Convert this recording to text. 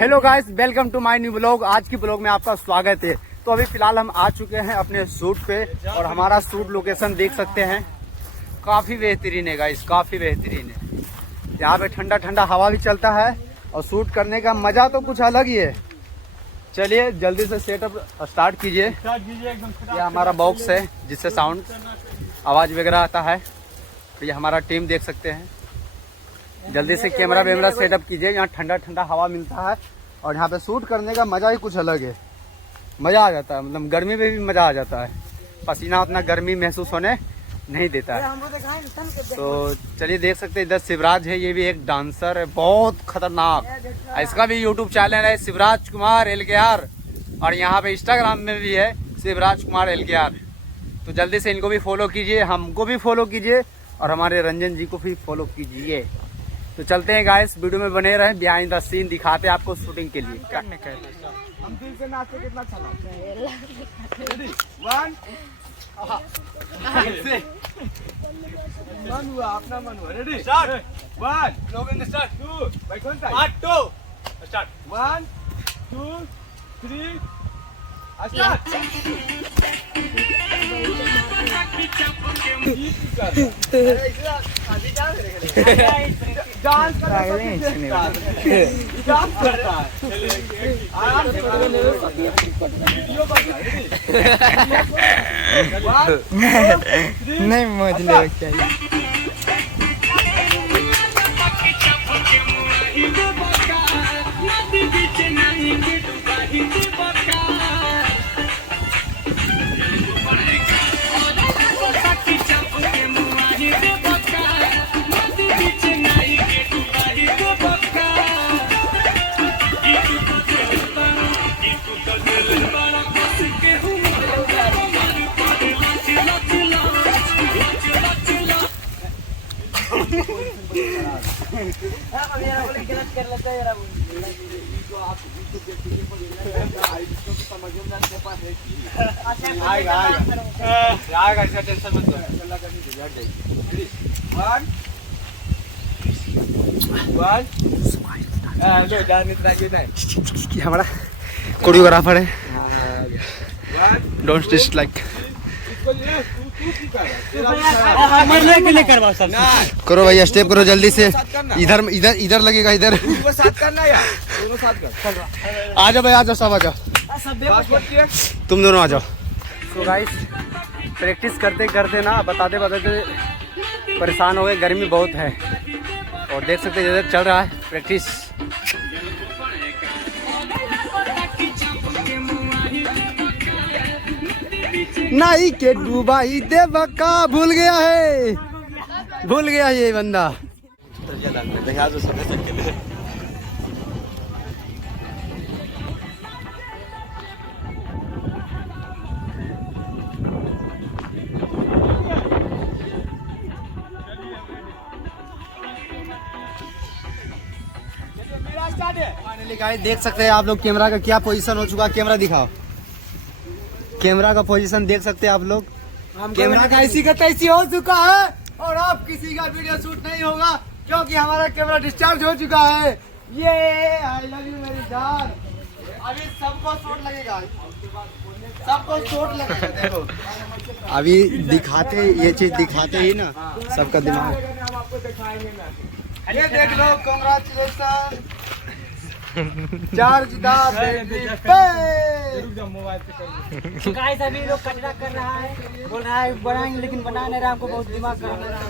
Hello guys, welcome to my new blog. आज की blog में आपका स्वागत है। तो अभी फिलहाल हम आ चुके हैं अपने शूट पे और हमारा शूट लोकेशन देख सकते हैं। काफ़ी बेहतरीन है गाइस, काफ़ी बेहतरीन है। यहाँ पे ठंडा ठंडा हवा भी चलता है और शूट करने का मज़ा तो कुछ अलग ही है। चलिए जल्दी से सेटअप स्टार्ट कीजिए। ये हमारा बॉक्स है जिससे साउंड आवाज़ वगैरह आता है। तो ये हमारा टीम देख सकते हैं। जल्दी से कैमरा वैमरा सेटअप कीजिए। यहाँ ठंडा ठंडा हवा मिलता है और यहाँ पे शूट करने का मज़ा ही कुछ अलग है। मज़ा आ जाता है, मतलब गर्मी में भी मज़ा आ जाता है। पसीना उतना गर्मी महसूस होने नहीं देता है। तो चलिए देख सकते हैं इधर शिवराज है, ये भी एक डांसर है बहुत खतरनाक। इसका भी यूट्यूब चैनल है शिवराज कुमार LKR और यहाँ पे इंस्टाग्राम में भी है शिवराज कुमार LKR। तो जल्दी से इनको भी फॉलो कीजिए, हमको भी फॉलो कीजिए और हमारे रंजन जी को भी फॉलो कीजिए। तो चलते हैं गाइस, वीडियो में बने रहें। बिहाइंड द सीन दिखाते हैं आपको शूटिंग के लिए। हम दिल से नाचते कितना अच्छा रेडी 1 मन हुआ अपना मन हुआ। रेडी स्टार्ट 1 लोग स्टार्ट 2 भाई कौन सा 8 2 स्टार्ट 1 2 3 स्टार्ट। डांस करता है नहीं मौज ले चाहिए। हमारा कोरियोग्राफर है, डोंट डिसलाइक करो भाई, स्टेप करो जल्दी से। इधर इधर इधर लगेगा, इधर साथ करना यार, दोनों साथ कर। आ जाओ भाई, आ जाओ, सब आ जाओ, तुम दोनों आ जाओ। तो गाइस प्रैक्टिस करते करते ना बताते बताते परेशान हो गए, गर्मी बहुत है। और देख सकते हैं इधर चल रहा है प्रैक्टिस। नाई के डूबाई देवका भूल गया है, भूल गया ये बंदा। फाइनली गाइस देख सकते हैं आप लोग कैमरा का क्या पोजीशन हो चुका है। कैमरा दिखाओ, कैमरा का पोजीशन देख सकते हैं आप लोग। कैमरा का इसी का तैसी हो चुका है और अब किसी का वीडियो शूट नहीं होगा क्योंकि हमारा कैमरा डिस्चार्ज हो चुका है। ये आई लव यू मेरी जान। अभी सबको शॉट लगेगा, सबको शॉट लगेगा। देखो अभी दिखाते ये चीज दिखाते ही ना सबका दिमाग। ये देख लो, कांग्रेचुलेशन चार्ज दा बेबी पे। गाइस अभी लोग कचरा कर रहा है, बोल रहा है बनाएंगे लेकिन बना नहीं रहा, हमको बहुत दिमाग खराब हो रहा है।